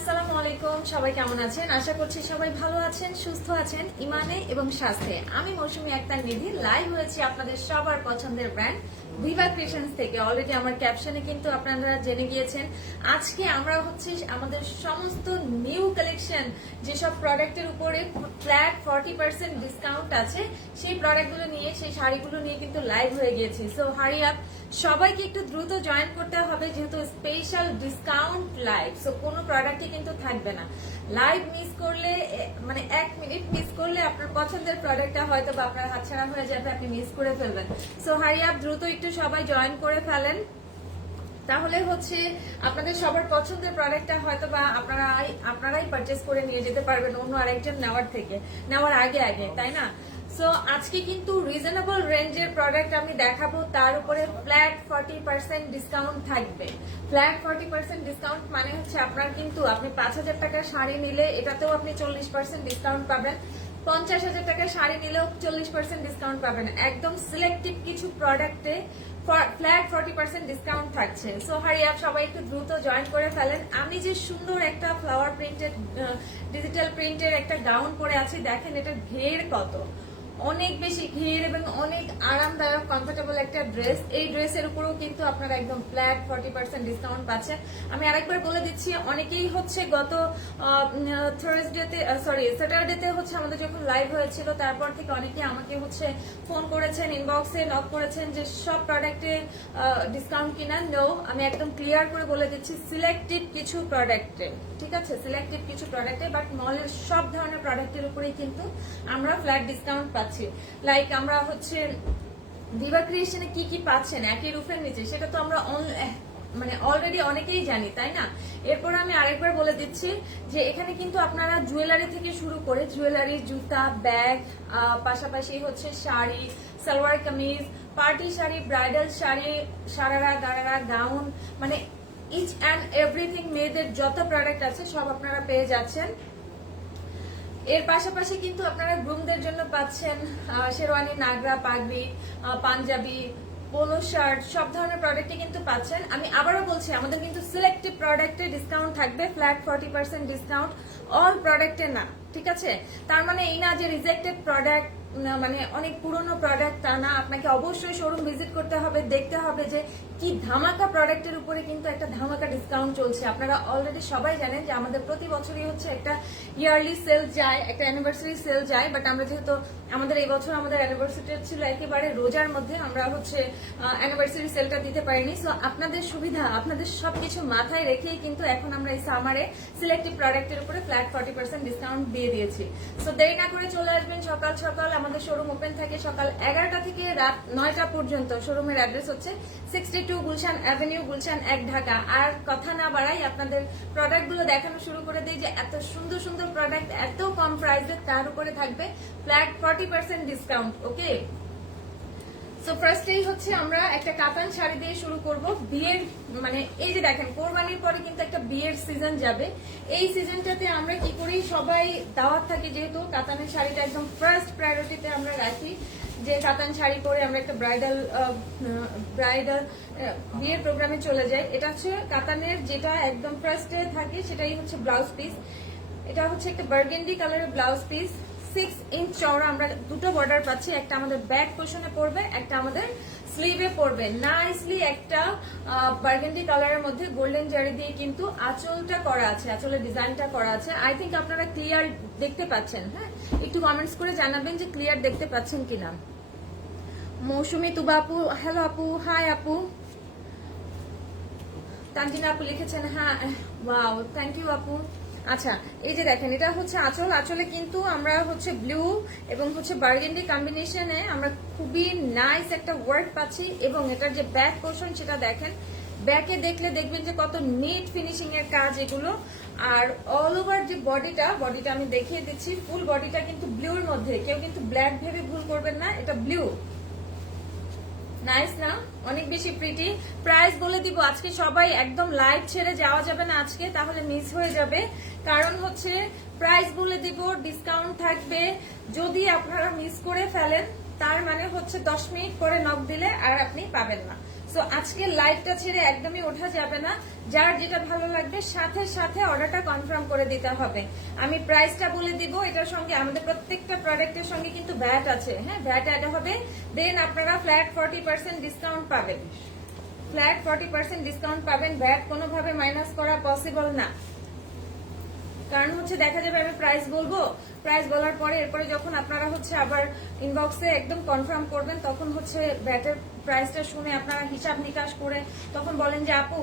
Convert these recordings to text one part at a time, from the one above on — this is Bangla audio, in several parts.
আসসালামু আলাইকুম। সবাই কেমন আছেন? আশা করছি সবাই ভালো আছেন, সুস্থ আছেন ইমানে এবং স্বাস্থ্যে। আমি মৌসুমী আক্তার নিধি লাইভ হয়েছি আপনাদের সবার পছন্দের ব্র্যান্ড ভিভা ক্রিয়েশনস থেকে। অলরেডি আমার ক্যাপশনে কিন্তু আপনারা জেনে গিয়েছেন। আজকে আমরা হচ্ছে আমাদের সমস্ত নিউ কালেকশন যেসব প্রোডাক্টের উপরে ফ্ল্যাট 40% ডিসকাউন্ট আছে সেই প্রোডাক্টগুলো নিয়ে, সেই শাড়িগুলো নিয়ে কিন্তু লাইভ হয়ে গিয়েছি। সো হারি আপ, সবাইকে একটু দ্রুত জয়েন করতে হবে যেহেতু স্পেশাল ডিসকাউন্ট লাইভ। সো কোনো প্রোডাক্টই কিন্তু থাকবে না। লাইভ মিস করলে মানে 1 মিনিট মিস করলে আপনার পছন্দের প্রোডাক্টটা হয়তো বা আপনার হাতছাড়া হয়ে যাবে, আপনি মিস করে ফেলবেন। সো হারি আপ, দ্রুত একটু সবাই জয়েন করে ফেলেন, তাহলে হচ্ছে আপনাদের সবার পছন্দের প্রোডাক্টটা হয়তো বা আপনারাই পারচেস করে নিয়ে যেতে পারবেন অন্য আরেকজন নেওয়ার আগে, তাই না? সো আজকে কিন্তু রিজনেবল রেঞ্জের প্রোডাক্ট আমি দেখাবো, তার উপরে ফ্ল্যাট 40% ডিসকাউন্ট থাকবে। ফ্ল্যাট 40% ডিসকাউন্ট মানে হচ্ছে আপনার কিন্তু আপনি 5,000 টাকার শাড়ি নিলে এটাতেও আপনি 40% ডিসকাউন্ট পাবেন, 50,000 টাকার শাড়ি নিলেও 40% ডিসকাউন্ট পাবেন। একদম সিলেক্টিভ কিছু প্রোডাক্টে ফ্ল্যাট 40% ডিসকাউন্ট থাকছে। সো হারি আপ, সবাই একটু দ্রুত জয়েন করে ফেলেন। আমি যে সুন্দর একটা ফ্লাওয়ার প্রিন্টেড ডিজিটাল প্রিন্টের একটা গাউন পরে আছি, দেখেন এটার ঘের কত, অনেক বেশি ঘের এবং অনেক আরামদায়ক কমফোর্টেবল একটা ড্রেস। এই ড্রেসের উপরেও কিন্তু আপনারা একদম ফ্ল্যাট 40% ডিসকাউন্ট পাচ্ছেন। আমি আরেকবার বলে দিচ্ছি, অনেকেই হচ্ছে গত স্যাটারডেতে হচ্ছে আমাদের যখন লাইভ হয়েছিল তারপর থেকে অনেকে আমাকে হচ্ছে ফোন করেছেন, ইনবক্সে নক করেছেন যে সব প্রোডাক্টে ডিসকাউন্ট কিনা। নো, আমি একদম ক্লিয়ার করে বলে দিচ্ছি সিলেক্টিভ কিছু প্রোডাক্টে, ঠিক আছে, সিলেক্টিভ কিছু প্রোডাক্টে, বাট মলের সব ধরনের প্রোডাক্টের উপরেই কিন্তু আমরা ফ্ল্যাট ডিসকাউন্ট পাচ্ছি। লাইক আমরা হচ্ছে ভিভা ক্রিয়েশনে কি কি পাচ্ছেন একই রুফের নিচে, সেটা তো আমরা মানে অলরেডি অনেকেই জানি, তাই না? এরপর আমি আরেকবার বলে দিচ্ছি যে এখানে কিন্তু আপনারা জুয়েলারি থেকে শুরু করে জুয়েলারি, জুতা, ব্যাগ, পাশাপাশি হচ্ছে sari, salwar kameez, party sari, bridal sari, sharara, gharara, gown, মানে ইচ অ্যান্ড এভরিথিং, মেয়েদের যত প্রোডাক্ট আছে সব আপনারা পেয়ে যাচ্ছেন। এর পাশাপাশি কিন্তু আপনারা গ্রুমদের জন্য পাচ্ছেন শেরওয়ানি, নাগরা, পাগড়ি, পাঞ্জাবি, পোলো শার্ট, সব ধরনের প্রোডাক্টই কিন্তু পাচ্ছেন। আমি আবারও বলছি, আমাদের কিন্তু সিলেক্টিভ প্রোডাক্টে ডিসকাউন্ট থাকবে, ফ্ল্যাট 40% ডিসকাউন্ট, অল প্রোডাক্টে না, ঠিক আছে? তার মানে এই না যে রিজেক্টেড প্রোডাক্ট, মানে অনেক পুরনো প্রোডাক্ট, তা না। আপনাকে অবশ্যই শোরুম ভিজিট করতে হবে, দেখতে হবে যে কি ধামাকা প্রোডাক্টের উপরে কিন্তু একটা ধামাকা ডিসকাউন্ট চলছে। আপনারা অলরেডি সবাই জানেন যে আমাদের প্রতি বছরই হচ্ছে একটা ইয়ারলি সেল যায়, একটা অ্যানিভার্সারি সেল যায়, বাট আমরা যেহেতু আমাদের এই বছর আমাদের অ্যানিভার্সারি ছিল একেবারে রোজার মধ্যে, আমরা হচ্ছে অ্যানিভার্সারি সেলটা দিতে পারিনি। সো আপনাদের সুবিধা, আপনাদের সবকিছু মাথায় রেখেই কিন্তু এখন আমরা এই সামারে সিলেক্টিভ প্রোডাক্টের উপরে ফ্ল্যাট 40% ডিসকাউন্ট দিয়ে দিয়েছি। সো দেরি না করে চলে আসবেন সকাল সকাল। আমাদের শোরুম ওপেন থাকে সকাল 11টা থেকে রাত 9টা পর্যন্ত। শোরুমের অ্যাড্রেস হচ্ছে 62 গুলশান অ্যাভিনিউ, গুলশান 1, ঢাকা। আর কথা না বাড়াই, আপনাদের প্রোডাক্টগুলো দেখানো শুরু করে দিই যে এত সুন্দর সুন্দর প্রোডাক্ট এত কম প্রাইসে, তার উপরে থাকবে ফ্ল্যাট 40% ডিসকাউন্ট। ওকে, সো ফার্স্টেই হচ্ছে আমরা একটা কাতান শাড়ি দিয়ে শুরু করব। বিয়ের মানে এই যে দেখেন, কোরবানির পরে কিন্তু একটা বিয়ের সিজন যাবে। এই সিজনটাতে আমরা কি করি, সবাই দাওয়াত থাকে, যেহেতু কাতানের শাড়িটা একদম ফার্স্ট প্রায়োরিটিতে আমরা রাখি, যে কাতান শাড়ি পরে আমরা একটা ব্রাইডাল বিয়ের প্রোগ্রামে চলে যাই। এটা হচ্ছে কাতানের যেটা একদম ফার্স্টে থাকে, সেটাই হচ্ছে ব্লাউজ পিস। এটা হচ্ছে একটা বার্গেন্ডি কালারের ব্লাউজ পিস, 6 ইঞ্চ চওড়া। আমরা দুটো বর্ডার পাচ্ছি, একটা আমাদের ব্যাক পোর্শনে পড়বে, একটা আমাদের স্লিভে পড়বে। নাইসলি একটা বার্গেন্ডি কালারের মধ্যে গোল্ডেন জারি দিয়ে কিন্তু আঁচলটা করা আছে, আঁচলের ডিজাইনটা করা আছে। আই থিঙ্ক আপনারা ক্লিয়ার দেখতে পাচ্ছেন। হ্যাঁ, একটু কমেন্টস করে জানাবেন যে ক্লিয়ার দেখতে পাচ্ছেন কিনা। মৌসুমী, তুবা আপু, হ্যালো আপু, হাই আপু। তানজিনা আপু লিখেছেন হ্যাঁ, ওয়াও, থ্যাংক ইউ আপু। আচ্ছা, এই যে দেখেন, এটা হচ্ছে আঁচল। আঁচলে কিন্তু আমরা হচ্ছে ব্লু এবং হচ্ছে বার্গেন্ডি কম্বিনেশনে আমরা খুবই নাইস একটা ওয়ার্ক পাচ্ছি। এবং এটার যে ব্যাক পোর্শন সেটা দেখেন, ব্যাকে দেখলে দেখবেন যে কত নিট ফিনিশিং এর কাজ এগুলো। আর অল ওভার যে বডিটা আমি দেখিয়ে দিচ্ছি, ফুল বডিটা কিন্তু ব্লুর মধ্যে, কেউ কিন্তু ব্ল্যাক ভেবে ভুল করবেন না, এটা ব্লু। নাইস না, অনেক বেশি প্রিটি। প্রাইস বলে দিব আজকে, সবাই একদম লাইভ ছেড়ে যাওয়া যাবে না আজকে, তাহলে মিস হয়ে যাবে। কারণ হচ্ছে প্রাইস বলে দিব, ডিসকাউন্ট থাকবে। যদি আপনারা মিস করে ফেলেন তার মানে হচ্ছে 10 মিনিট পরে নক দিলে আর আপনি পাবেন না। সো আজকে লাইভটা ছেড়ে একদমই ওঠা যাবে না, যার যেটা ভালো লাগবে সাথে সাথে অর্ডারটা কনফার্ম করে দিতে হবে। আমি প্রাইসটা বলে দিব, এটার সঙ্গে আমাদের প্রত্যেকটা প্রোডাক্টের সঙ্গে কিন্তু ভ্যাট আছে, হ্যাঁ ভ্যাট অ্যাড হবে, দেন আপনারা ফ্ল্যাট 40% ডিসকাউন্ট পাবেন, ফ্ল্যাট 40% ডিসকাউন্ট পাবেন, ভ্যাট কোনোভাবে মাইনাস করা পসিবল না। কারণ হচ্ছে দেখা যাবে আমি প্রাইস বলবো, প্রাইস বলার পরে এরপরে যখন আপনারা হচ্ছে আবার ইনবক্সে একদম কনফার্ম করবেন, তখন হচ্ছে ব্যাটের প্রাইসটা শুনে আপনারা হিসাব নিকাশ করে তখন বলেন যে আপু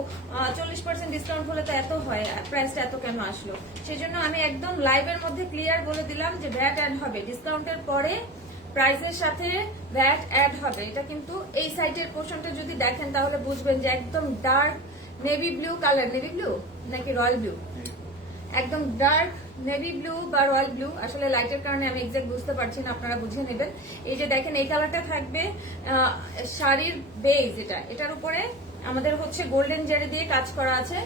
40% ডিসকাউন্ট হলে তো এত হয়, প্রাইসটা এত কেন আসলো। সেজন্য আমি একদম লাইভের মধ্যে ক্লিয়ার বলে দিলাম যে ভ্যাট অ্যাড হবে, ডিসকাউন্টের পরে প্রাইসের সাথে ভ্যাট অ্যাড হবে। এটা কিন্তু এই সাইটের পোর্শনটা যদি দেখেন তাহলে বুঝবেন যে একদম dark navy blue colour, navy blue নাকি রয়্যাল ব্লু, একদম ডার্ক নেভি ব্লু বা রয়্যাল ব্লু, আসলে লাইটের কারণে আমি এক্সাক্ট বুঝতে পারছি না, আপনারা বুঝে নেবেন। এই যে দেখেন এই কালারটা থাকবে শাড়ির বেজ, এটার উপরে আমাদের হচ্ছে গোল্ডেন জারি দিয়ে কাজ করা আছে,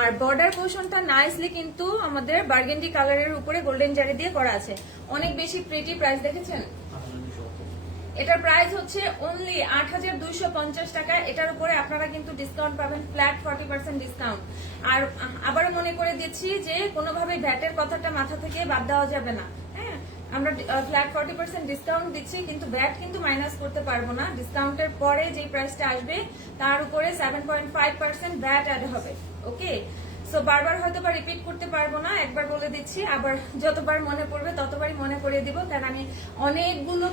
আর বর্ডার পোর্শনটা নাইসলি কিন্তু আমাদের বার্গেন্ডি কালারের উপরে গোল্ডেন জারি দিয়ে করা আছে, অনেক বেশি প্রিটি। প্রাইস দেখেছেন, এটার প্রাইস হচ্ছে অনলি ৮,২৫০ টাকা। এটার উপরে আপনারা কিন্তু ডিসকাউন্ট পাবেন, ফ্ল্যাট 40% ডিসকাউন্ট। আর আবারও মনে করে দিচ্ছি যে কোনোভাবে ভ্যাটের কথাটা মাথা থেকে বাদ দেওয়া যাবে না, হ্যাঁ আমরা ফ্ল্যাট 40% ডিসকাউন্ট দিচ্ছি, কিন্তু ভ্যাট কিন্তু মাইনাস করতে পারবো না। ডিসকাউন্টের পরে যে প্রাইসটা আসবে তার উপরে 7.5% ভ্যাট অ্যাড হবে, ওকে। সো বারবার হয়তো বা রিপিট করতে পারবো না, একবার বলে দিচ্ছি, আবার যতবার মনে পড়বে ততবারই মনে করিয়ে দিব, কারণ আমি অনেকগুলো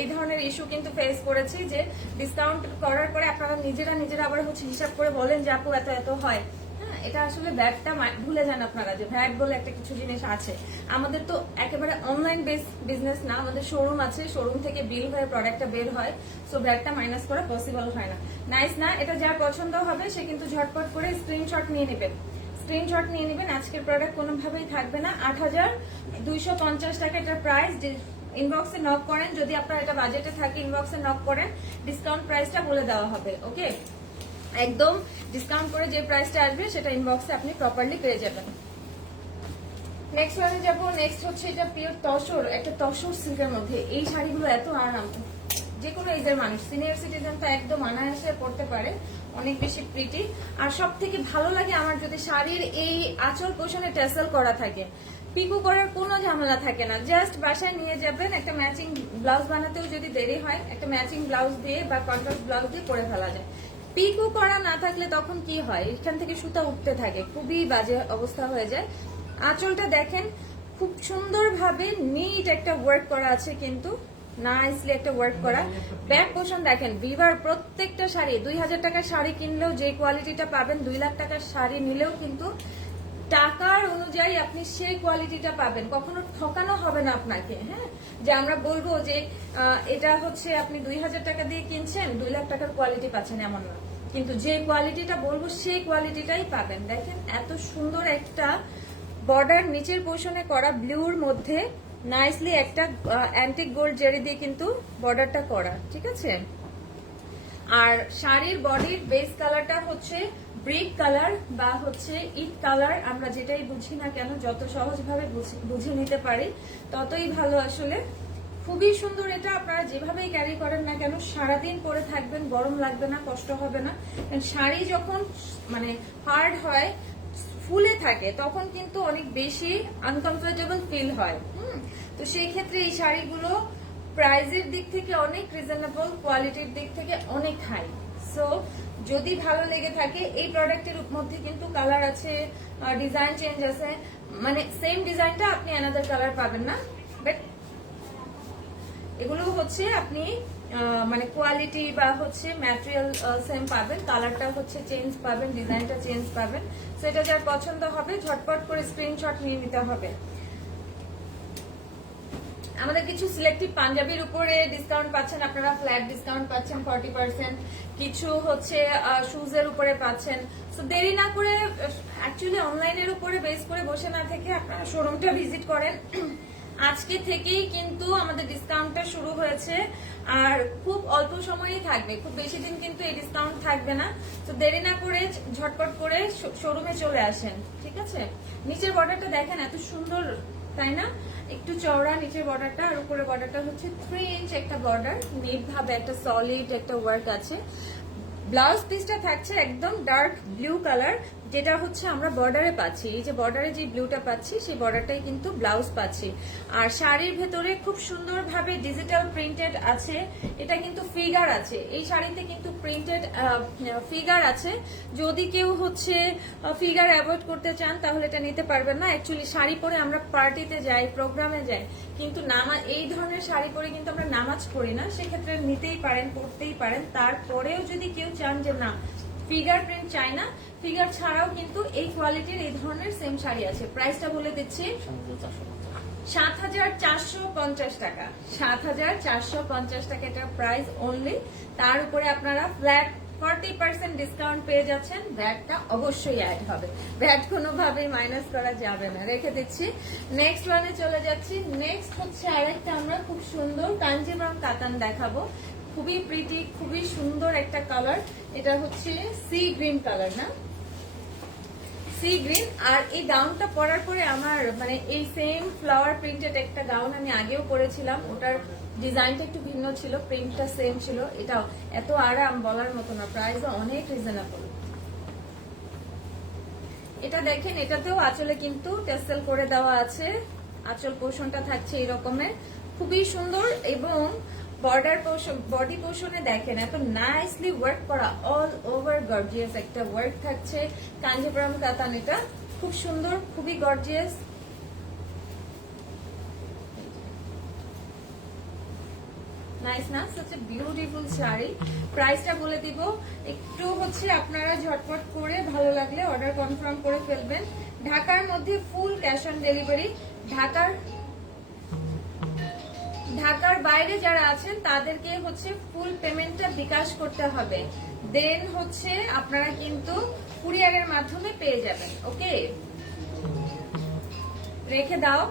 এই ধরনের ইস্যু কিন্তু ফেস করেছি যে ডিসকাউন্ট করার পরে আপনারা নিজেরা আবার হচ্ছে হিসাব করে বলেন যে আপু এত এত হয়। হ্যাঁ, এটা আসলে ভ্যাটটা ভুলে যান আপনারা যে ভ্যাট বলে একটা কিছু জিনিস আছে। আমাদের তো একেবারে অনলাইন বেস বিজনেস না, আমাদের শোরুম আছে, শোরুম থেকে বিল হয়ে প্রোডাক্টটা বের হয়, সো ভ্যাটটা মাইনাস করা পসিবল হয় না। নাইস না? এটা যার পছন্দ হবে সে কিন্তু ঝটপট করে স্ক্রিনশট নিয়ে নেবেন, স্ক্রিনশট নিয়ে নেবেন। আজকের প্রোডাক্ট কোনোভাবেই থাকবে না, ৮,২৫০ টাকা এটার প্রাইস। ইনবক্সে নক করেন, যদি আপনার এটা বাজেটে থাকে ইনবক্সে নক করেন, ডিসকাউন্ট প্রাইসটা বলে দেওয়া হবে, ওকে। একদম ডিসকাউন্ট করে যে প্রাইসটা আসবে সেটা ইনবক্সে আপনি প্রপারলি পেয়ে যাবেন। নেক্সট ওয়ানে যাবো। নেক্সট হচ্ছে এটা পিওর তসর, একটা তসর সিল্কের মধ্যে। এই শাড়িগুলো এত আরাম, যে কোনো এজের মানুষ, সিনিয়র সিটিজেন তো একদম অনায়াসে পড়তে পারে, অনেক বেশি প্রিটি। আর সব থেকে ভালো লাগে আমার যদি শাড়ির এই আঁচল পোষণে টেসেল করা থাকে, পিকো করার কোনো ঝামেলা থাকে না, জাস্ট বাসায় নিয়ে যাবেন, একটা ম্যাচিং ব্লাউজ বানাতেও যদি দেরি হয় একটা ম্যাচিং ব্লাউজ দিয়ে বা কন্ট্রাস্ট ব্লাউজ দিয়ে পরে ফেলা যায়। পিকো করা না থাকলে তখন কি হয়, এখান থেকে সুতা উঠতে থাকে, খুবই বাজে অবস্থা হয়ে যায়। আঁচলটা দেখেন খুব সুন্দরভাবে নিট একটা ওয়ার্ক করা আছে, কিন্তু নাইসলি একটা ওয়ার্ক করা। ব্যাক পোর্শন দেখেন, ভিভার প্রত্যেকটা শাড়ি ২,০০০ টাকার শাড়ি কিনলেও যে কোয়ালিটিটা পাবেন, ২ লাখ টাকার শাড়ি নিলেও কিন্তু টাকার অনুযায়ী আপনি সেই কোয়ালিটিটা পাবেন, কখনো ঠকানো হবে না আপনাকে। হ্যাঁ, যে আমরা বলবো যে এটা হচ্ছে আপনি ২,০০০ টাকা দিয়ে কিনছেন ২ লাখ টাকার কোয়ালিটি পাচ্ছেন, এমন না, কিন্তু যে কোয়ালিটিটা বলবো সেই কোয়ালিটিটাই পাবেন। দেখেন এত সুন্দর একটা বর্ডার নিচের পোর্শনে করা, ব্লুর মধ্যে নাইসলি একটা অ্যান্টিক গোল্ড জেরি দিয়ে কিন্তু বর্ডারটা করা, ঠিক আছে। আর শাড়ির বডির বেস কালারটা হচ্ছে ব্রিক কালার বা হচ্ছে ইট কালার, আমরা যেটাই বুঝি না কেন, যত সহজভাবে বুঝে নিতে পারি ততই ভালো আসলে। খুবই সুন্দর এটা, আপনারা যেভাবেই ক্যারি করেন না কেন সারাদিন পরে থাকবেন, গরম লাগবে না, কষ্ট হবে না। শাড়ি যখন মানে হার্ড হয়, ফুলে থাকে, তখন কিন্তু অনেক বেশি আনকমফোর্টেবল ফিল হয়। তো সেই ক্ষেত্রে এই শাড়িগুলো প্রাইজের দিক থেকে অনেক রিজনেবল, কোয়ালিটির দিক থেকে অনেক হাই। সো যদি ভালো লেগে থাকে, এই প্রোডাক্টের মধ্যে কিন্তু কালার আছে, ডিজাইন চেঞ্জ আছে, মানে সেম ডিজাইনটা আপনি অ্যানাদার কালার পাবেন না, বাট এগুলো হচ্ছে আপনি মানে কোয়ালিটি বা হচ্ছে ম্যাটেরিয়াল সেম পাবেন, কালারটা হচ্ছে চেঞ্জ পাবেন, ডিজাইনটা চেঞ্জ পাবেন। সেটা যার পছন্দ হবে ঝটপট করে স্ক্রিনশট নিয়ে নিতে হবে। আমাদের কিছু সিলেক্টিভ পাঞ্জাবির উপরে ডিসকাউন্ট পাচ্ছেন আপনারা, ফ্ল্যাট ডিসকাউন্ট পাচ্ছেন 40%, কিছু হচ্ছে শুজের উপরে পাচ্ছেন। সো দেরি না করে, অ্যাকচুয়ালি অনলাইনের উপরে বেস করে বসে না থেকে আপনারা শোরুমটা ভিজিট করেন। আজকে থেকেই কিন্তু আমাদের ডিসকাউন্টটা শুরু হয়েছে, আর খুব অল্প সময়ই থাকবে, খুব বেশি দিন কিন্তু এই ডিসকাউন্ট থাকবে না। তো দেরি না করে ঝটপট করে শোরুমে চলে আসেন, ঠিক আছে। নিচের বর্ডারটা দেখেন এত সুন্দর, তাই না? একটু চওড়া নিচের বর্ডারটা, আর উপরে বর্ডারটা হচ্ছে 3 ইঞ্চ একটা বর্ডার, নিট ভাবে একটা সলিড একটা ওয়ার্ক আছে। ব্লাউজ পিসটা থাকছে একদম ডার্ক ব্লু কালার, যেটা হচ্ছে আমরা বর্ডারে পাচ্ছি। এই যে বর্ডারে যে ব্লুটা পাচ্ছি সেই বর্ডারটাই কিন্তু ব্লাউজ পাচ্ছি। আর শাড়ির ভেতরে খুব সুন্দরভাবে ডিজিটাল প্রিন্টেড আছে, এটা কিন্তু ফিগার আছে। এই শাড়িতে কিন্তু প্রিন্টেড ফিগার আছে। যদি কেউ হচ্ছে ফিগার অ্যাভয়েড করতে চান তাহলে এটা নিতে পারবেন না। অ্যাকচুয়ালি শাড়ি পরে আমরা পার্টিতে যাই, প্রোগ্রামে যাই, কিন্তু নামাজ, এই ধরনের শাড়ি পরে কিন্তু আমরা নামাজ পড়ি না, সেক্ষেত্রে নিতেই পারেন, পড়তেই পারেন। তারপরেও যদি কেউ চান যে না ফিগার প্রিন্ট চাই না, ফিগার ছাড়াও কিন্তু এই কোয়ালিটির এই ধরনের সেম শাড়ি আছে। প্রাইসটা বলে দিচ্ছি ৭,৪৫০ টাকা। ৭,৪৫০ টাকা এটা প্রাইস অনলি। তার উপরে আপনারা ফ্ল্যাট 40% ডিসকাউন্ট পেয়ে যাচ্ছেন। ভ্যাটটা অবশ্যই অ্যাড হবে, ভ্যাট কোনোভাবেই মাইনাস করা যাবে না। রেখে দিচ্ছি, নেক্সট ওয়ানে চলে যাচ্ছি। নেক্সট হচ্ছে আরেকটা আমরা খুব সুন্দর কাঞ্জিভারম কাতান দেখাবো। খুবই প্রিটি, খুবই সুন্দর একটা কালার। এটা হচ্ছে সি গ্রিন কালার, না সি গ্রিন। আর এই গাউনটা পরার পরে আমার মানে এই সেম ফ্লাওয়ার প্রিন্টেড একটা গাউন আমি আগেও পরেছিলাম, ওটার ডিজাইনটা একটু ভিন্ন ছিল, প্রিন্টটা সেম ছিল। এটাও এত আরাম বলার মতো না, প্রাইসও অনেক রিজনেবল। এটা দেখেন, এটাতেও আঁচলে কিন্তু টেসেল করে দেওয়া আছে। আঁচল পোর্শনটা থাকছে এই রকমের, খুবই সুন্দর। এবং বর্ডার পোর্শন, বডি পোর্শনে দেখেন এত নাইসলি ওয়ার্ক করা, অল ওভার গর্জিয়াস একটা ওয়ার্ক থাকছে। কাঞ্জিপুরম কাতান, এটা খুব সুন্দর, খুবই গর্জিয়াস। নাইস না, সচ এ বিউটিফুল শাড়ি। প্রাইসটা বলে দিব, একটু হচ্ছে আপনারা ঝটপট করে ভালো লাগলে অর্ডার কনফার্ম করে ফেলবেন। ঢাকার মধ্যে ফুল ক্যাশ অন ডেলিভারি। ঢাকার বাইরে যারা আছেন তাদেরকে হচ্ছে ফুল পেমেন্টটা বিকাশ করতে হবে, দেন হচ্ছে আপনারা কিন্তু কুরিয়ারের মাধ্যমে পেয়ে যাবেন। ওকে, রেখে দাও।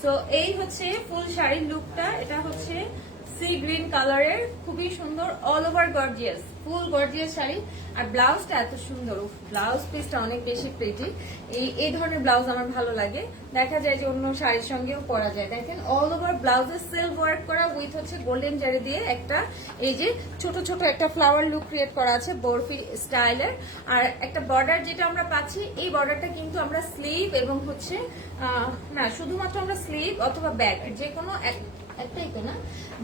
সো এই হচ্ছে ফুল শাড়ির লুকটা। এটা হচ্ছে সি গ্রিন কালারের, খুবই সুন্দর, all over gorgeous, full gorgeous sari. আর ব্লাউজটা এত সুন্দর, ব্লাউজ পিসটা অনেক বেশি প্রিটি। এই ধরনের ব্লাউজ আমার ভালো লাগে, দেখা যায় যে অন্য শাড়ির সঙ্গেও পরা যায়। দেখেন অল ওভার ব্লাউজে সেলফ ওয়ার্ক করা উইথ হচ্ছে গোল্ডেন জারি দিয়ে একটা এই যে ছোট ছোট একটা ফ্লাওয়ার লুক ক্রিয়েট করা আছে বরফি স্টাইলের। আর একটা বর্ডার যেটা আমরা পাচ্ছি, এই বর্ডারটা কিন্তু আমরা স্লিভ এবং হচ্ছে না শুধুমাত্র আমরা স্লিভ অথবা ব্যাক যে কোনো একটাই তো না,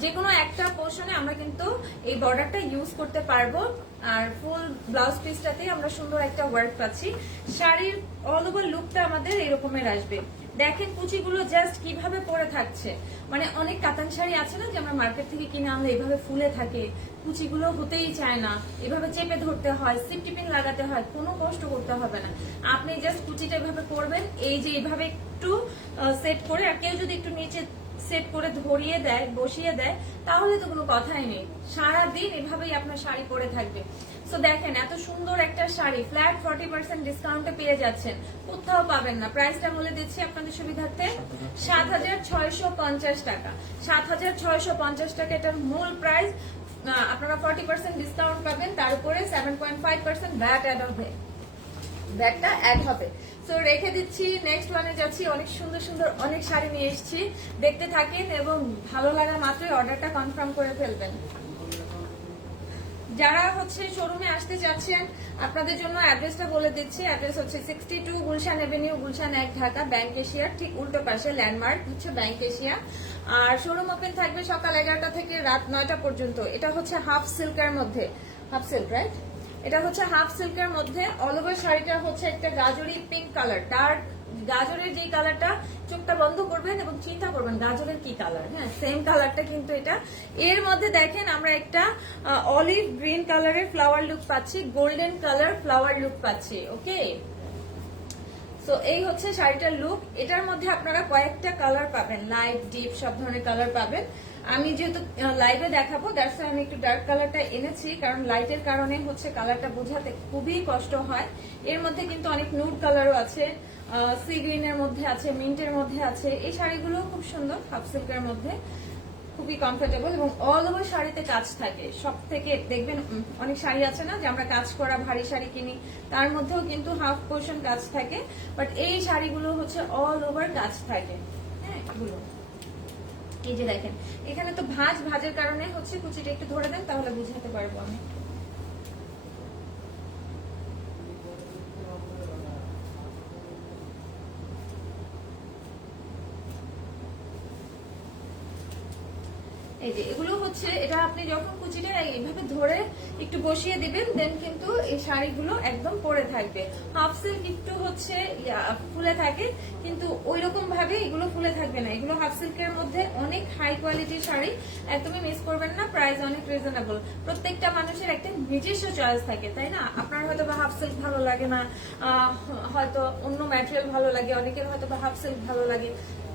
যে কোনো একটা পোর্শনে আমরা কিন্তু এই বর্ডারটা ইউজ করতে পারবো। আর ফুল ব্লাউজ পিসটাতে আমরা সুন্দর একটা ওয়ার্ক পাচ্ছি। শাড়ির অল ওভার লুকটা আমাদের এরকমের আসবে। দেখেন কুচিগুলো জাস্ট কিভাবে পরে থাকছে, মানে অনেক কাতান শাড়ি আছে না যে আমরা মার্কেট থেকে কিনে আনলে এভাবে ফুলে থাকে, কুচিগুলো হতেই চায় না, এভাবে চেপে ধরতে হয়, সিপ টিপিং লাগাতে হয়, কোনো কষ্ট করতে হবে না। আপনি জাস্ট কুচিটা এভাবে করবেন, এই যে এইভাবে একটু সেট করে, আর কেউ যদি একটু নিচে সেট করে ধরিয়ে দেয়, বসিয়ে দেয়, তাহলে তো কোনো কথাই নেই, সারাদিন এভাবেই আপনার শাড়ি পরে থাকবে। সো দেখেন এত সুন্দর একটা শাড়ি ফ্ল্যাট 40% ডিসকাউন্টে পেয়ে যাচ্ছেন, কোথাও পাবেন না। প্রাইসটা বলে দিচ্ছি আপনাদের সুবিধার্থে, ৭,৬৫০ টাকা। ৭,৬৫০ টাকা এটার মূল প্রাইস। আপনারা 40% ডিসকাউন্ট পাবেন, তার উপরে 7.5% ভ্যাট অ্যাড হবে, ব্যাগটা অ্যাড হবে। সো রেখে দিচ্ছি, নেক্সট ওয়ানে যাচ্ছি। অনেক সুন্দর সুন্দর অনেক শাড়ি নিয়ে এসেছি, দেখতে থাকেন এবং ভালো লাগা মাত্রই অর্ডারটা কনফার্ম করে ফেলবেন। যারা হচ্ছে শোরুমে আসতে চাচ্ছেন আপনাদের জন্য অ্যাড্রেসটা বলে দিচ্ছি। অ্যাড্রেস হচ্ছে 62 গুলশান এভিনিউ, গুলশান 1, ঢাকা। ব্যাংক এশিয়ার ঠিক উল্টো পাশে ল্যান্ডমার্ক হচ্ছে ব্যাংক এশিয়া। আর শোরুম ওপেন থাকবে সকাল 11টা থেকে রাত 9টা পর্যন্ত। এটা হচ্ছে হাফ সিল্কের মধ্যে, হাফ সিল্ক রাইট, এটা হচ্ছে হাফ সিল্কের মধ্যে। অল ওভার শাড়িটা হচ্ছে একটা গাজরি পিঙ্ক কালার, ডার্ক গাজরের যে কালারটা, চোখটা বন্ধ করবেন এবং চিন্তা করবেন গাজরের কি কালার। হ্যাঁ, সেম কালারটা কিন্তু এটা। এর মধ্যে দেখেন আমরা একটা অলিভ গ্রিন কালারের ফ্লাওয়ার লুক পাচ্ছি, গোল্ডেন কালার ফ্লাওয়ার লুক পাচ্ছি। ওকে, সো এই হচ্ছে শাড়িটার লুক। এটার মধ্যে আপনারা কয়েকটা কালার পাবেন, লাইট ডিপ সব ধরনের কালার পাবেন। আমি যেহেতু লাইভে দেখাবো, দ্যাটস ওয়াই আমি একটু ডার্ক কালারটা এনেছি, কারণ লাইটের কারণে হচ্ছে কালারটা বোঝাতে খুবই কষ্ট হয়। এর মধ্যে কিন্তু অনেক নুড কালারও আছে, সি গ্রিনের মধ্যে আছে, মিন্টের মধ্যে আছে। এই শাড়িগুলো খুব সুন্দর, হাফ সিল্কের মধ্যে খুব খুবই কমফোর্টেবল এবং অল ওভার শাড়িতে কাজ থাকে। সব থেকে দেখবেন অনেক শাড়ি আছে না যে আমরা কাজ করা ভারী শাড়ি কিনি, তার মধ্যেও কিন্তু হাফ পোর্শন কাজ থাকে, বাট এই শাড়িগুলো হচ্ছে অল ওভার কাজ থাকে। হ্যাঁ, এগুলো এই যে দেখেন এখানে তো ভাজের কারণে হচ্ছে, কুচিটা একটু ধরে দেন তাহলে বুঝাতে পারবো আমি। এই যে এগুলো হচ্ছে, এটা আপনি যখন কুচিটা এইভাবে ধরে একটু বসিয়ে দিবেন, দেন কিন্তু এই শাড়িগুলো একদম পরে থাকবে। হাফ সিল্ক একটু হচ্ছে ফুলে থাকে, কিন্তু ওই রকম ভাবে এগুলো ফুলে থাকবে না। এগুলো হাফ সিল্কের মধ্যে অনেক হাই কোয়ালিটির শাড়ি, একদমই মিস করবেন না। প্রাইস অনেক রিজনেবল। প্রত্যেকটা মানুষের একটা নিজস্ব চয়েস থাকে, তাই না? আপনার হয়তো বা হাফ সিল্ক ভালো লাগে না, হয়তো অন্য ম্যাটেরিয়াল ভালো লাগে, অনেকের হয়তো বা হাফ সিল্ক ভালো লাগে।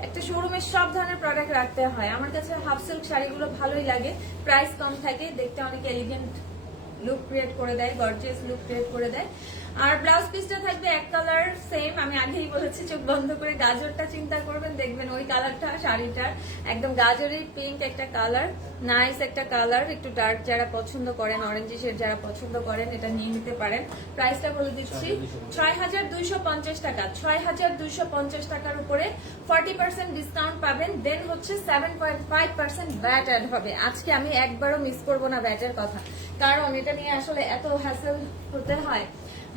একটা শোরুমে সব ধরনের প্রোডাক্ট রাখতে হয়। আমার কাছে হাফ সিল্ক শাড়িগুলো ভালোই লাগে, প্রাইস কম থাকে, দেখতে অনেক এলিগেন্ট লুক ক্রিয়েট করে দেয়, গর্জিয়াস লুক ক্রিয়েট করে দেয়। আর ব্লাউজ পিসটা থাকবে এক কালার সেম, আমি আগেই বলেছি চোখ বন্ধ করে গাজরটা চিন্তা করবেন, দেখবেন ওই কালারটা শাড়িটার একদম গাজরি পিঙ্ক একটা কালার, নাইস একটা কালার। একটু ডার্ক যারা পছন্দ করেন, অরেঞ্জ শেড যারা পছন্দ করেন, এটা নিয়ে নিতে পারেন। প্রাইসটা বলে দিচ্ছি ৬,২৫০ টাকা। ৬,২৫০ টাকার উপরে 40% ডিসকাউন্ট পাবেন, দেন হচ্ছে 7.5% ভ্যাট অ্যাড হবে। আজকে আমি একবারও মিস করবো না ভ্যাটের কথা, কারণ এটা নিয়ে আসলে এত হ্যাসেল হতে হয়,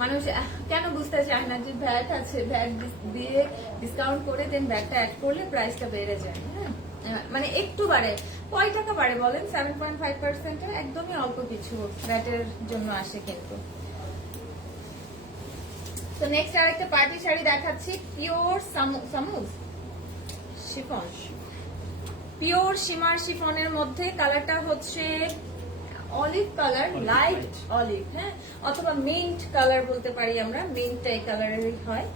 মানুষ কেন বুঝতে চায় না যে ভ্যাট আছে, ভ্যাট দিয়ে ডিসকাউন্ট করে দেন ভ্যাটটা অ্যাড করলে প্রাইসটা বেড়ে যায়। হ্যাঁ, মানে একটু বাড়ে, কয় টাকা বাড়ে বলেন? 7.5%, একদমই অল্প কিছু ভ্যাটের জন্য আসে কিন্তু। তো নেক্সট আরেকটা পার্টি শাড়ি দেখাচ্ছি, পিওর সামুজ শিফন, পিওর শিমার শিফনের মধ্যে কালারটা হচ্ছে অলিভ কালার, লাইট অলিভ, হ্যাঁ, অথবা মিন্ট কালার বলতে পারি আমরা, মিন্ট এই কালারেরই হয়।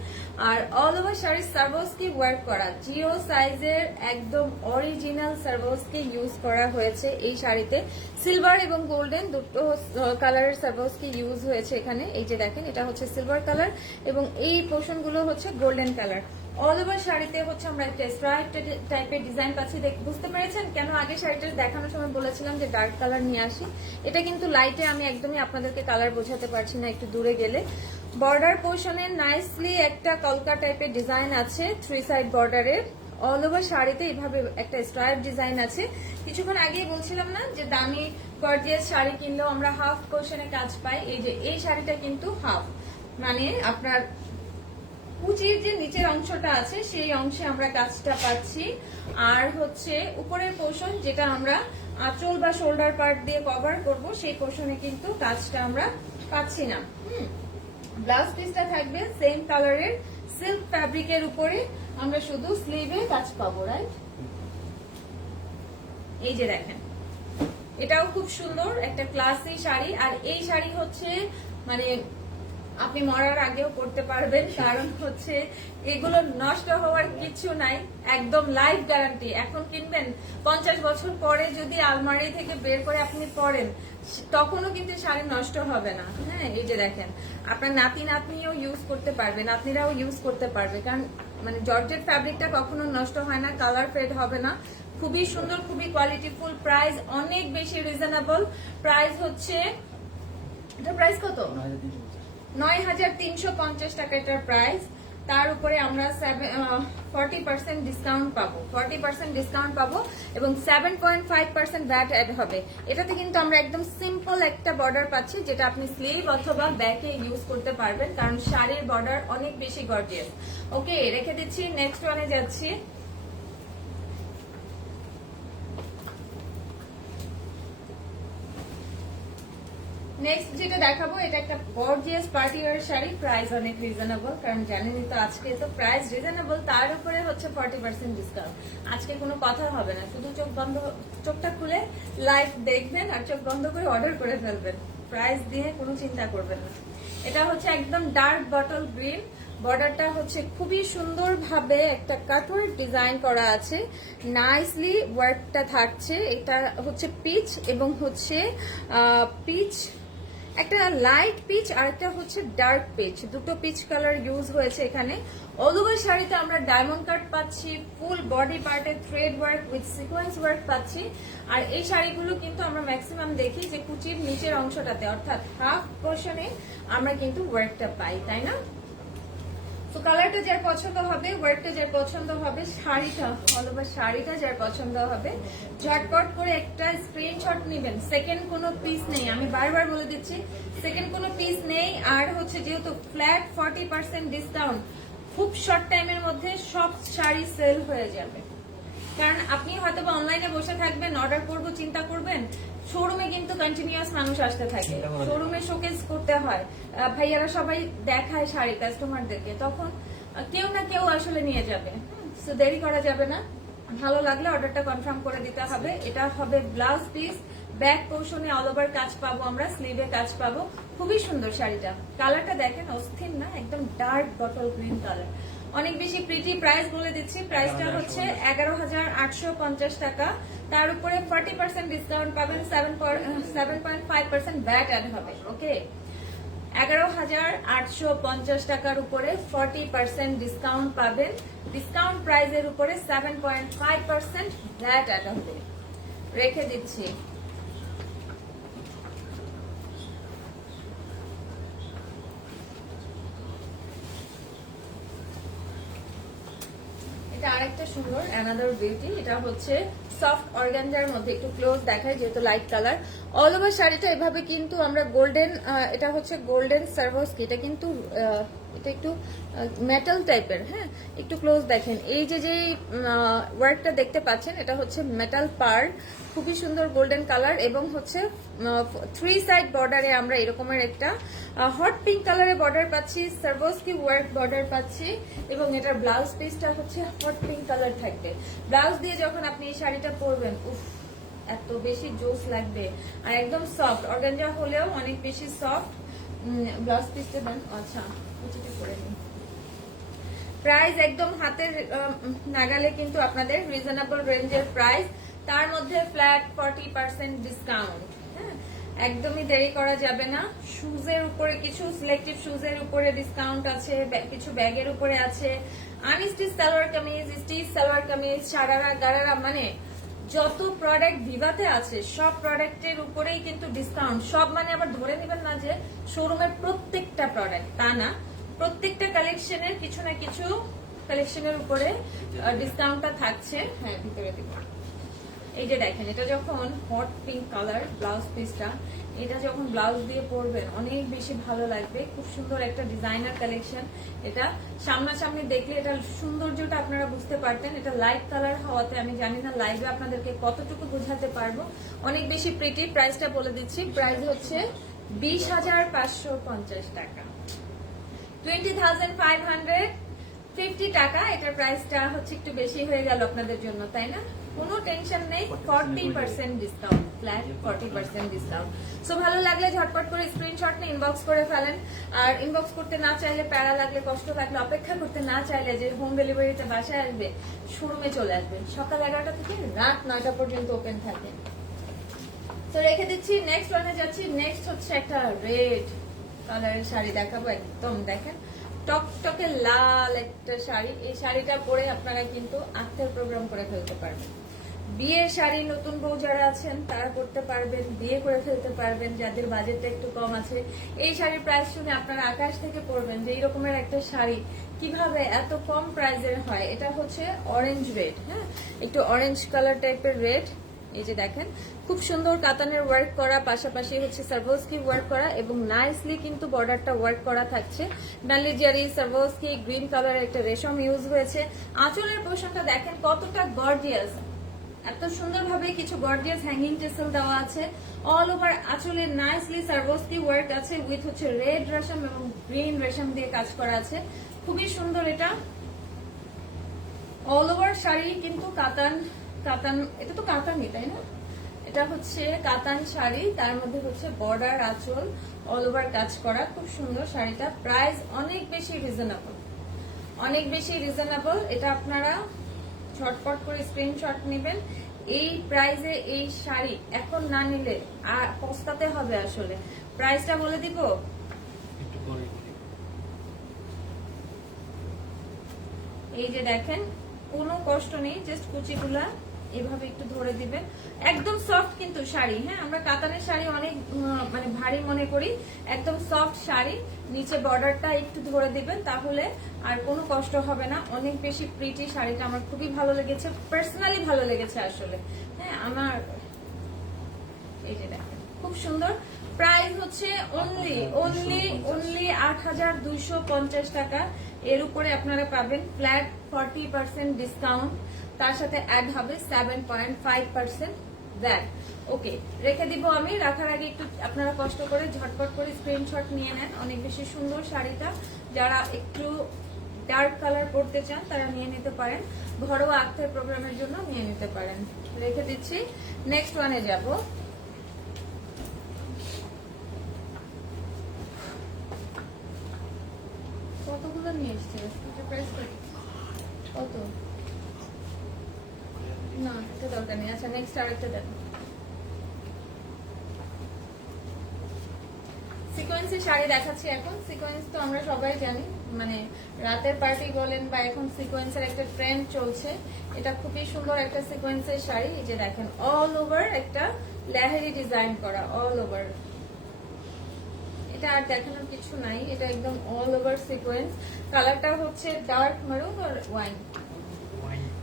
আর অল ওভার শাড়ি সার্ভোসকি ওয়ার্ক করা, জিও সাইজের একদম অরিজিনাল সার্ভোসকি ইউজ করা হয়েছে এই শাড়িতে। সিলভার এবং গোল্ডেন দুটো কালারের সার্ভোসকি ইউজ হয়েছে এখানে। এই যে দেখেন, এটা হচ্ছে সিলভার কালার এবং এই পোর্শন গুলো হচ্ছে গোল্ডেন কালার। অল ওভার শাড়িতে হচ্ছে আমরা একটা স্ট্রাইপ টাইপের ডিজাইন পাচ্ছি। বুঝতে পেরেছেন কেন আগে শাড়িটা দেখানোর সময় বলেছিলাম যে ডার্ক কালার নিয়ে আসি? এটা কিন্তু লাইটে আমি একদমই আপনাদেরকে কালার বোঝাতে পারছি না, একটু দূরে গেলে। বর্ডার পোর্শনে নাইসলি একটা কলকা টাইপের ডিজাইন আছে, 3 সাইড বর্ডারের। অল ওভার শাড়িতে এইভাবে একটা স্ট্রাইপ ডিজাইন আছে। কিছুক্ষণ আগেই বলছিলাম না যে দামি গর্জিয়াস শাড়ি কিনলেও আমরা হাফ পোর্শনে কাজ পাই। এই যে এই শাড়িটা কিন্তু হাফ, মানে আপনার কুচির যে নিচের অংশটা আছে সেই অংশে আমরা কাজটা পাচ্ছি। আর হচ্ছে উপরের পোর্শন যেটা আমরা আঁচল বা শোল্ডার পার্ট দিয়ে কভার করব, সেই পোর্শনে কিন্তু কাজটা আমরা পাচ্ছি না। ব্লাউজ পিসটা থাকবে সেম কালারের সিল্ক ফ্যাব্রিকের উপরে, আমরা শুধু স্লিভে কাজ পাবো, রাইট? এই যে দেখেন, এটাও খুব সুন্দর একটা ক্লাসি শাড়ি। আর এই শাড়ি হচ্ছে মানে আপনি মরার আগেও পড়তে পারবেন, কারণ হচ্ছে এগুলো নষ্ট হওয়ার কিছু নাই, একদম লাইফ গ্যারান্টি। এখন কিনবেন, 50 বছর পরে যদি আলমারি থেকে বের করে আপনি পরেন, তখনও কিন্তু শাড়ি নষ্ট হবে না। হ্যাঁ, এই যে দেখেন, আপনার নাতি নাতনিও ইউজ করতে পারবে, নাতনিরাও ইউজ করতে পারবে, কারণ মানে জর্জেট ফ্যাব্রিকটা কখনো নষ্ট হয় না, কালার ফেড হবে না। খুবই সুন্দর, খুবই কোয়ালিটিফুল। প্রাইস অনেক বেশি রিজনেবল। প্রাইস হচ্ছে, এটা প্রাইস কত? 9,350 টাকা এটার প্রাইস। তার উপরে আমরা 40% ডিসকাউন্ট পাবো, 40% ডিসকাউন্ট পাবো এবং 7.5% ভ্যাট অ্যাড হবে। এটাতে কিন্তু আমরা একদম সিম্পল একটা বর্ডার পাচ্ছি, যেটা আপনি স্লিভ অথবা ব্যাকে ইউজ করতে পারবেন, কারণ শাড়ির বর্ডার অনেক বেশি গর্জিয়াস। ওকে, রেখে দিচ্ছি, নেক্সট ওয়ানে যাচ্ছি। নেক্সট যেটা দেখাবো, এটা একটা gorgeous party wear sari. Price অনেক রিজনেবল, কারণ জানেনই তো আজকে তো প্রাইস রিজনেবল, তার উপরে হচ্ছে 40% ডিসকাউন্ট। আজকে কোনো কথা হবে না, শুধু চোখটা খুলে লাইভ দেখবেন আর চোখ বন্ধ করে অর্ডার করে ফেলবেন, প্রাইস দিয়ে কোনো চিন্তা করবেন না। এটা হচ্ছে একদম ডার্ক বটল গ্রিন, বর্ডারটা হচ্ছে খুবই সুন্দরভাবে একটা কাটওয়ার্ক ডিজাইন করা আছে, নাইসলি ওয়ার্কটা থাকছে। এটা হচ্ছে পিচ এবং হচ্ছে পিচ একটা লাইট পিচ আর একটা হচ্ছে ডার্ক পিচ, দুটো পিচ কালার ইউজ হয়েছে এখানে। অল ওভার শাড়িতে আমরা ডায়মন্ড কাট পাচ্ছি, ফুল বডি পার্টে thread work with sequence work পাচ্ছি। আর এই শাড়িগুলো কিন্তু আমরা ম্যাক্সিমাম দেখি যে কুচির নিচের অংশটাতে অর্থাৎ হাফ পোর্শনে আমরা কিন্তু ওয়ার্কটা পাই, তাই না? তো কালারটা যার পছন্দ হবে, ওয়ার্কটা যার পছন্দ হবে, শাড়িটা অল ওভার শাড়িটা যার পছন্দ হবে, ঝটপট করে একটা স্ক্রিনশট নেবেন। সেকেন্ড কোনো পিস নেই, আমি বারবার বলে দিচ্ছি, সেকেন্ড কোনো পিস নেই। আর হচ্ছে যেহেতু ফ্ল্যাট 40% ডিসকাউন্ট, খুব শর্ট টাইমের মধ্যে সব শাড়ি সেল হয়ে যাবে। কারণ আপনি হয়তো বা অনলাইনে বসে থাকবেন, অর্ডার করবো চিন্তা করবেন, শোরুমে কিন্তু কন্টিনিউয়াস মানুষ আসতে থাকে, শোরুমে শোকেস করতে হয়, ভাইয়ারা সবাই দেখায় শাড়ি কাস্টমারদেরকে, তখন কেউ না কেউ আসলে নিয়ে যাবে। সো দেরি করা যাবে না, ভালো লাগলে অর্ডারটা কনফার্ম করে দিতে হবে। এটা হবে ব্লাউজ পিস, ব্যাক পোর্শনে অল ওভার কাজ পাবো আমরা, স্লিভে কাজ পাবো। খুবই সুন্দর শাড়িটা, কালারটা দেখেন অস্থির না, একদম ডার্ক বটল গ্রিন কালার, অনেক বেশি প্রিটি। প্রাইস বলে দিচ্ছি, প্রাইসটা হচ্ছে 11,850 টাকা। তার উপরে 40% ডিসকাউন্ট পাবেন, 7.5% ভ্যাট অ্যাড হবে। ওকে, 11,850 টাকার উপরে 40% ডিসকাউন্ট পাবেন। ডিসকাউন্ট প্রাইসের উপরে 7.5% ভ্যাট অ্যাড হবে। রেখে দিচ্ছি। এটা আরেকটা সুন্দর অ্যানাদার বিউটি, এটা হচ্ছে সফট অর্গানজার মধ্যে, একটু ক্লোজ দেখায় যেহেতু লাইট কালার। অল ওভার শাড়িটা এভাবে কিন্তু আমরা গোল্ডেন, এটা হচ্ছে গোল্ডেন সার্ভোস্কি, এটা কিন্তু এটা একটু মেটাল টাইপের। হ্যাঁ, একটু ক্লোজ দেখেন, এই যে যে ওয়ার্কটা দেখতে পাচ্ছেন এটা হচ্ছে মেটাল পার, খুবই সুন্দর গোল্ডেন কালার, এবং হচ্ছে 3 সাইড বর্ডারে আমরা এরকমের একটা হট পিঙ্ক কালারে বর্ডার পাচ্ছি, সার্ভোস্কি ওয়ার্ক বর্ডার পাচ্ছি, এবং এটার ব্লাউজ পিসটা হচ্ছে হট পিঙ্ক কালার থাকবে। ব্লাউজ দিয়ে যখন আপনি এই শাড়িটা পরবেন, উফ এত বেশি জোস লাগবে। আর একদম সফট অর্গানজা হলেও অনেক বেশি সফট। ব্লাউজ পিসটা দেন, আচ্ছা কুচিটা করে নিন। প্রাইস একদম হাতের নাগালে কিন্তু আপনাদের, রিজনেবল রেঞ্জের প্রাইস, তার মধ্যে ফ্ল্যাট 40% ডিসকাউন্ট। হ্যাঁ, একদমই দেরি করা যাবে না। শুজের উপরে কিছু সিলেক্টিভ শুজের উপরে ডিসকাউন্ট আছে, কিছু ব্যাগের উপরে আছে, আনস্টিচ সালোয়ার কামিজ, স্টিচ সালোয়ার কামিজ, সারারা গারারা, মানে যত প্রোডাক্ট ভিভাতে আছে সব প্রোডাক্টের উপরেই কিন্তু ডিসকাউন্ট। সব মানে আবার ধরে নেবেন না যে শোরুমের প্রত্যেকটা প্রোডাক্ট, তা না, প্রত্যেকটা কালেকশনের কিছু না কিছু কালেকশনের উপরে ডিসকাউন্টটা থাকছে। হ্যাঁ, ভিতরে দিব। এই যে দেখেন, এটা যখন হট পিঙ্ক কালার ব্লাউজ পিসটা, এটা যখন ব্লাউজ দিয়ে পরবেন অনেক বেশি ভালো লাগবে। খুব সুন্দর একটা ডিজাইনার কালেকশন। এটা সামনাসামনি দেখলে এটা সৌন্দর্যটা আপনারা বুঝতে পারতেন। এটা লাইট কালার হওয়াতে আমি জানি না লাইভে আপনাদেরকে কতটুকু বোঝাতে পারবো, অনেক বেশি প্রিটি। প্রাইসটা বলে দিচ্ছি, প্রাইস হচ্ছে 20,550 টাকা, 20,550 টাকা। এটার প্রাইসটা হচ্ছে একটু বেশি হয়ে গেল আপনাদের জন্য, তাই না? কোনো টেনশন নেই, 40% ডিসকাউন্ট, ফ্ল্যাট 40% ডিসকাউন্ট। সো ভালো লাগলে ঝটপট করে স্ক্রিনশট নিয়ে ইনবক্স করে ফেলেন। আর ইনবক্স করতে না চাইলে, প্যারা লাগলে, কষ্ট লাগলে, অপেক্ষা করতে না চাইলে, যে হোম ডেলিভারিতে বাসায় আসবে, শোরুমে চলে আসবেন। সকাল 11টা থেকে রাত 9টা পর্যন্ত ওপেন থাকে। তো রেখে দিচ্ছি, নেক্সট ওয়ানে যাচ্ছি। নেক্সট হচ্ছে একটা রেড কালারের শাড়ি দেখাবো, একদম দেখেন টকটকে লাল একটা শাড়ি। এই শাড়িটা পরে আপনারা কিন্তু আফটার প্রোগ্রাম করে ফেলতে পারবেন। বিয়ের শাড়ি নতুন বউ যারা আছেন তারা করতে পারবেন, বিয়ে করে ফেলতে পারবেন, যাদের বাজেটটা একটু কম আছে। এই শাড়ির প্রাইস শুনে আপনারা আকাশ থেকে পড়বেন যে এই রকমের একটা শাড়ি কিভাবে এত কম প্রাইসের হয়। এটা হচ্ছে অরেঞ্জ রেড, হ্যাঁ, একটু অরেঞ্জ কালার টাইপের রেড। এই যে দেখেন, খুব সুন্দর কাতানের ওয়ার্ক করা, পাশাপাশি হচ্ছে সার্ভোস্কি ওয়ার্ক করা, এবং নাইসলি কিন্তু বর্ডারটা ওয়ার্ক করা থাকছে। নালি জারি, সার্ভোস্কি, গ্রিন কালারের একটা রেশম ইউজ হয়েছে। আঁচলের পোর্শনটা দেখেন কতটা গর্জিয়াস, এত সুন্দরভাবে কিছু গর্জিয়াস হ্যাঙ্গিং টেসেল দেওয়া আছে। অল ওভার আঁচলে নাইসলি সার্ভোস্কি ওয়ার্ক আছে, উইথ হচ্ছে রেড রেশম এবং গ্রিন রেশম দিয়ে কাজ করা আছে। খুবই সুন্দর এটা। অল ওভার শাড়ি কিন্তু কাতান, এটা তো কাতানই, তাই না? এটা হচ্ছে কাতান শাড়ি, তার মধ্যে হচ্ছে বর্ডার, আঁচল, অল ওভার কাজ করা। খুব সুন্দর শাড়িটা। প্রাইস অনেক বেশি রিজনেবল, অনেক বেশি রিজনেবল। এটা আপনারা ঝটপট করে স্ক্রিনশট নেবেন, এই প্রাইসে এই শাড়ি এখন না নিলে আর পস্তাতে হবে আসলে। প্রাইসটা বলে দিব, এই যে দেখেন কোনো কষ্ট নেই, জাস্ট কুচিগুলা এভাবে একটু ধরে দিবেন। একদম সফট কিন্তু শাড়ি, হ্যাঁ আমরা কাতানের শাড়ি অনেক মানে ভারী মনে করি, একদম সফট শাড়ি। নিচে বর্ডারটা একটু ধরে দিবেন, তাহলে আর কোনো কষ্ট হবে না। অনেক বেশি প্রিটি শাড়িটা, আমার খুবই ভালো লেগেছে, পার্সোনালি ভালো লেগেছে আসলে। হ্যাঁ আমার এই যে দেখেন খুব সুন্দর। প্রাইস হচ্ছে অনলি ৮,২৫০ টাকা। এর উপরে আপনারা পাবেন ফ্ল্যাট 40% ডিসকাউন্ট, তার সাথে অ্যাড হবে 7.5% ভ্যাট। ওকে, রেখে দিব আমি। রাখার আগে একটু আপনারা কষ্ট করে ঝটপট করে স্ক্রিনশট নিয়ে নেন। অনেক বেশি সুন্দর শাড়িটা, যারা একটু ডার্ক কালার পরতে চান তারা নিয়ে নিতে পারেন, ঘরোয়া আক্তার প্রোগ্রামের জন্য নিয়ে নিতে পারেন। রেখে দিচ্ছি, নেক্সট ওয়ানে যাব। কতগুলো নিয়ে এসছে, প্রাইস কত? না এটা দরকার নেই। আচ্ছা নেক্সট আরেকটা দেখো, সিকোয়েন্সের শাড়ি দেখাচ্ছি এখন। সিকোয়েন্স তো আমরা সবাই জানি, মানে রাতের পার্টি বলেন বা এখন সিকোয়েন্সের একটা ট্রেন্ড চলছে। এটা খুবই সুন্দর একটা সিকোয়েন্সের শাড়ি। এই যে দেখেন অল ওভার একটা লেহেরি ডিজাইন করা, অল ওভার। এটা আর দেখানোর কিছু নাই, এটা একদম অল ওভার সিকোয়েন্স। কালারটা হচ্ছে ডার্ক মেরুন আর ওয়াইন,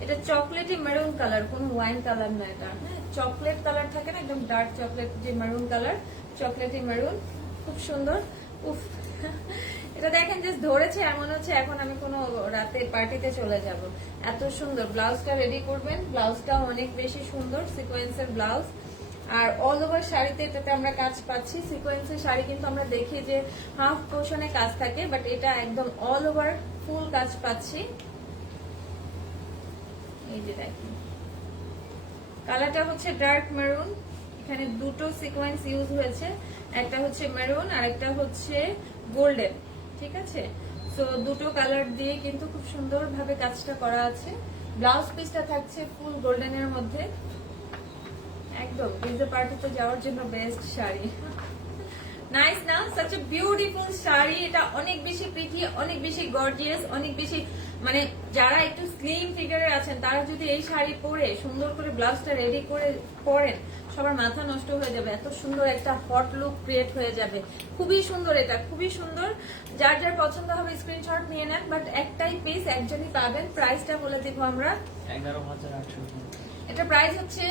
এটা চকলেটি মেরুন কালার, কোন ওয়াইন কালার না এটা। হ্যাঁ চকলেট কালার থাকে না, একদম ডার্ক চকলেট যে মেরুন কালার, চকলেটি মেরুন, খুব সুন্দর। উফ এটা দেখেন জাস্ট ধরেছে, এমন হচ্ছে এখন আমি কোনো রাতে পার্টিতে চলে যাব। এত সুন্দর। ব্লাউজটা রেডি করবেন, ব্লাউজটাও অনেক বেশি সুন্দর, সিকোয়েন্সের ব্লাউজ। আর অল ওভার শাড়িতে এটাতে আমরা কাজ পাচ্ছি। সিকোয়েন্সের শাড়ি কিন্তু আমরা দেখি যে হাফ পোর্শনে কাজ থাকে, বাট এটা একদম অল ওভার ফুল কাজ পাচ্ছি। এই যে দেখেন কালারটা হচ্ছে ডার্ক মেরুন, এখানে দুটো সিকোয়েন্স ইউজ হয়েছে, একটা হচ্ছে মেরুন আর একটা হচ্ছে গোল্ডেন। ঠিক আছে, তো দুটো কালার দিয়ে কিন্তু খুব সুন্দর ভাবে কাজটা করা আছে। ব্লাউজ পিসটা থাকছে ফুল গোল্ডেনের মধ্যে, একদম ডিজে পার্টিতে যাওয়ার জন্য বেস্ট শাড়ি। নাইস না, সাচ এ বিউটিফুল শাড়ি। এটা অনেক বেশি প্রিটি, অনেক বেশি গর্জিয়াস, অনেক বেশি মানে যারা একটু স্লিম ফিগারে আছেন তারা যদি এই শাড়ি পরে সুন্দর করে ব্লাউজটা রেডি করে পরেন, সবার মাথা নষ্ট হয়ে যাবে। এত সুন্দর একটা হট লুক ক্রিয়েট হয়ে যাবে। খুবই সুন্দর, এটা খুবই সুন্দর। যার যার পছন্দ হবে স্ক্রিনশট নিয়ে নেন, বাট একটাই পিস একজনই পাবেন। প্রাইসটা বলে দিব আমরা 11,800। এটা প্রাইস হচ্ছে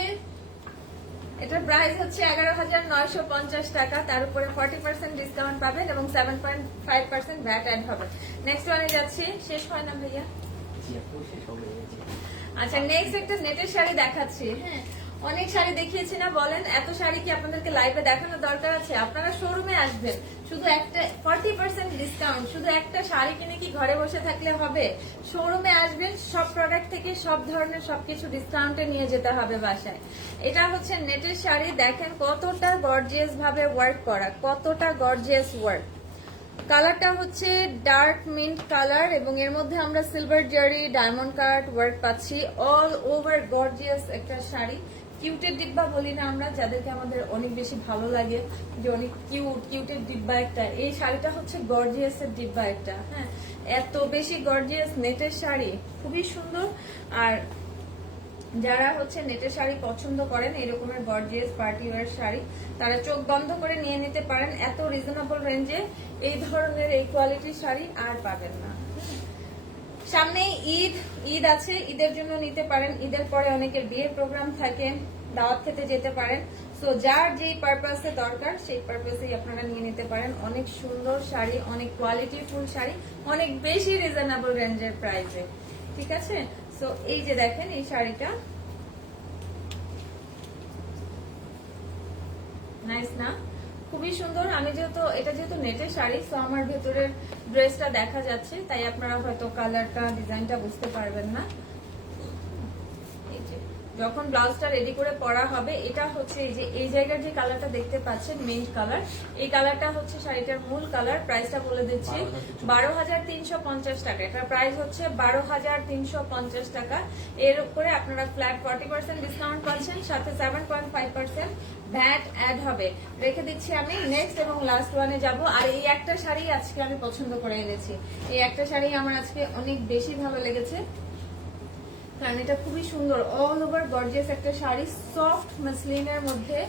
11,950 টাকা। তার উপরে 40% ডিসকাউন্ট পাবেন এবং 7.5% ভ্যাট অ্যাড হবে। নেক্সট ওয়ানে যাচ্ছি, শেষ হয় না ভাইয়া? আচ্ছা নেক্সট একটা নেটের শাড়ি দেখাচ্ছি। হ্যাঁ অনেক শাড়ি দেখিয়েছি না বলেন, এত শাড়ি কি আপনাদেরকে লাইভে দেখানোর দরকার আছে? আপনারা শোরুমে আসবেন, শুধু একটা 40% ডিসকাউন্ট, শুধু একটা শাড়ি কিনে কি ঘরে বসে থাকলে হবে? শোরুমে আসবেন, সব প্রোডাক্ট থেকে সব ধরনের সবকিছু ডিসকাউন্টে নিয়ে যেতে হবে বাসায়। এটা হচ্ছে নেটের শাড়ি, দেখেন কতটা গর্জিয়াস ভাবে ওয়ার্ক করা, কতটা গর্জিয়াস ওয়ার্ক। কালারটা হচ্ছে ডার্ক মিন্ট কালার এবং এর মধ্যে আমরা সিলভার জারি ডায়মন্ড কাট ওয়ার্ক পাচ্ছি। অল ওভার গর্জিয়াস একটা শাড়ি। কিউটের ডিব্বা বলি না আমরা, যাদেরকে আমাদের অনেক বেশি ভালো লাগে যে অনেক কিউটের ডিব্বা একটা, এই শাড়িটা হচ্ছে গর্জিয়াসের ডিব্বা একটা। হ্যাঁ এত বেশি গর্জিয়াস নেটের শাড়ি, খুবই সুন্দর। আর যারা হচ্ছে নেটের শাড়ি পছন্দ করেন, এরকমের গর্জিয়াস পার্টি ওয়্যার শাড়ি, তারা চোখ বন্ধ করে নিয়ে নিতে পারেন। এত রিজনেবল রেঞ্জে এই ধরনের এই কোয়ালিটির শাড়ি আর পাবেন না। সামনে ঈদ আছে, ঈদের জন্য নিতে পারেন। ঈদের পরে অনেকের বিয়ের প্রোগ্রাম থাকে, দাওয়াত খেতে যেতে পারেন। সো যার যেই পারপাসে দরকার সেই পারপাসেই আপনারা নিয়ে নিতে পারেন। অনেক সুন্দর শাড়ি, অনেক কোয়ালিটিফুল শাড়ি, অনেক বেশি রিজনেবল রেঞ্জের প্রাইসে। ঠিক আছে, সো এই যে দেখেন এই শাড়িটা নাইস না, খুবই সুন্দর। আমি এটা যেহেতু নেটের শাড়ি, সো আমার ভেতরের ড্রেসটা দেখা যাচ্ছে, তাই আপনারা হয়তো কালারটা ডিজাইনটা বুঝতে পারবেন না। এই যে যখন ব্লাউজটা রেডি করে পরা হবে, এটা হচ্ছে এই যে এই জায়গার যে কালারটা দেখতে পাচ্ছেন মিন্ট কালার, এই কালারটা হচ্ছে শাড়িটার মূল কালার। প্রাইসটা বলে দিচ্ছি 12,350 টাকা। এটার প্রাইস হচ্ছে 12,350 টাকা। এর উপরে আপনারা ফ্ল্যাট 40% ডিসকাউন্ট পাচ্ছেন, সাথে 7.5% ভ্যাট অ্যাড হবে। রেখে দিচ্ছি আমি নেক্সট এবং লাস্ট ওয়ানে যাব। আর এই একটা শাড়ি আজকে আমি পছন্দ করে এনেছি, এই একটা শাড়ি আমার আজকে অনেক বেশি ভালো লেগেছে, কারণ এটা খুবই সুন্দর, অল ওভার গর্জিয়াস একটা শাড়ি, সফট মাসলিনের মধ্যে।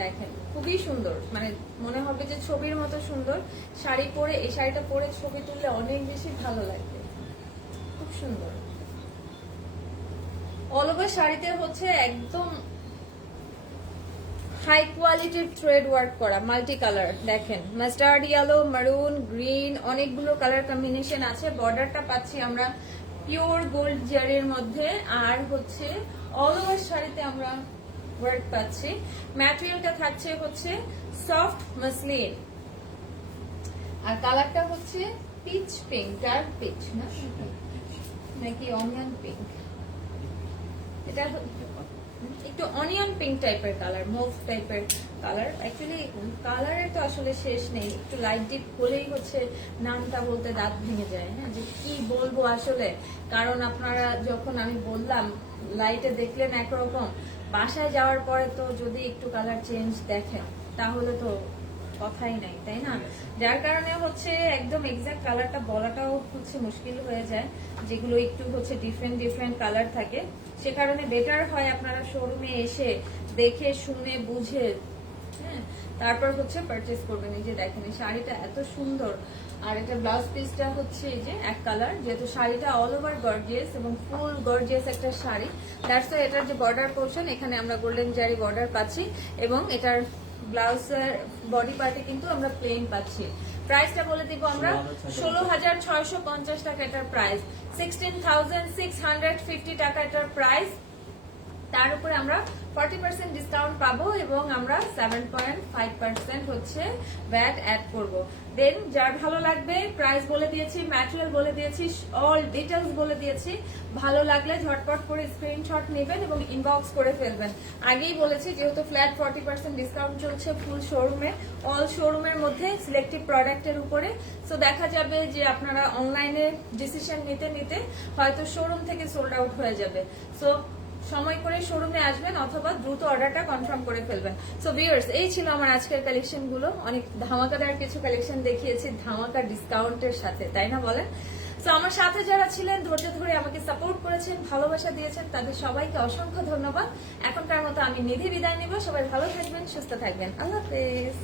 দেখেন খুবই সুন্দর, মানে মনে হবে যে ছবির মতো সুন্দর। শাড়ি পরে, এই শাড়িটা পরে ছবি তুললে অনেক বেশি ভালো লাগবে, খুব সুন্দর। অল ওভার শাড়িতে হচ্ছে একদম হাই কোয়ালিটির থ্রেড ওয়ার্ক করা, মাল্টি কালার। দেখেন মাস্টার্ড ইয়েলো, মারুন, গ্রিন, অনেকগুলো কালার কম্বিনেশন আছে। বর্ডারটা পাচ্ছি আমরা পিওর গোল্ড জারির মধ্যে, আর হচ্ছে অল ওভার শাড়িতে আমরা ওয়ার্ক পাচ্ছি। ম্যাটেরিয়ালটা থাকছে হচ্ছে সফট মাসলিন, আর কালারটা হচ্ছে পিচ পিঙ্ক, ডার্ক পিচ না নাকি অনিয়ন পিঙ্ক, এটা একটু অনিয়ন পিঙ্ক টাইপের কালার, মুভ টাইপের কালার। অ্যাকচুয়ালি কালারের তো আসলে শেষ নেই, একটু লাইট ডিপ হলেই হচ্ছে নামটা বলতে দাঁত ভেঙে যায়। হ্যাঁ, যে কি বলবো আসলে, কারণ আপনারা যখন আমি বললাম লাইটে দেখলেন একরকম, বাসায় যাওয়ার পরে তো যদি একটু কালার চেঞ্জ দেখেন তাহলে তো কথাই নাই, তাই না? যার কারণে হচ্ছে একদম এক্সাক্ট কালারটা বলাটাও হচ্ছে মুশকিল হয়ে যায়, যেগুলো একটু হচ্ছে ডিফারেন্ট ডিফারেন্ট কালার থাকে। সে কারণে বেটার হয় আপনারা শোরুমে এসে দেখে শুনে বুঝে, হ্যাঁ, তারপর হচ্ছে পারচেস করবেন। এই যে দেখেন এই শাড়িটা এত সুন্দর, আর এটা ব্লাউজ পিসটা হচ্ছে এই যে এক কালার, যেহেতু শাড়িটা অল ওভার গর্জিয়াস এবং ফুল গর্জিয়াস একটা শাড়ি, দ্যাটস ওয়াই এটার যে বর্ডার পোর্শন এখানে আমরা গোল্ডেন জারি বর্ডার পাচ্ছি, এবং এটার ব্লাউজের বডি পার্টে কিন্তু আমরা প্লেন পাচ্ছি। প্রাইসটা বলে দিব আমরা 16,650 টাকা এটার প্রাইস, 16,650 টাকা এটার প্রাইস। তার উপরে আমরা 40% ডিসকাউন্ট পাবো এবং আমরা 7.5% হচ্ছে ভ্যাট অ্যাড করব। দেন যার ভালো লাগবে, প্রাইস বলে দিয়েছি, ম্যাটেরিয়াল বলে দিয়েছি, অল ডিটেলস বলে দিয়েছি। ভালো লাগলে ঝটপট করে স্ক্রিনশট নেবেন এবং ইনবক্স করে ফেলবেন। আগেই বলেছি যেহেতু ফ্ল্যাট 40% ডিসকাউন্ট চলছে ফুল শোরুমে, অল শোরুমের মধ্যে সিলেক্টিভ প্রোডাক্টের উপরে। সো দেখা যাবে যে আপনারা অনলাইনে ডিসিশন নিতে নিতে হয়তো শোরুম থেকে সোল্ড আউট হয়ে যাবে। সো সময় করে শোরুমে আসবেন অথবা দ্রুত অর্ডারটা কনফার্ম করে ফেলবেন। সো ভিউয়ার্স, এই ছিল আমার আজকের কালেকশন গুলো। অনেক ধামাকাদার কিছু কালেকশন দেখিয়েছি ধামাকা ডিসকাউন্টের সাথে, তাই না বলেন? সো আমার সাথে যারা ছিলেন, ধৈর্য ধরে আমাকে সাপোর্ট করেছেন, ভালোবাসা দিয়েছেন, তাদের সবাইকে অসংখ্য ধন্যবাদ। এখনকার মতো আমি নিধি বিদায় নিব। সবাই ভালো থাকবেন, সুস্থ থাকবেন, আল্লাহ হাফেজ।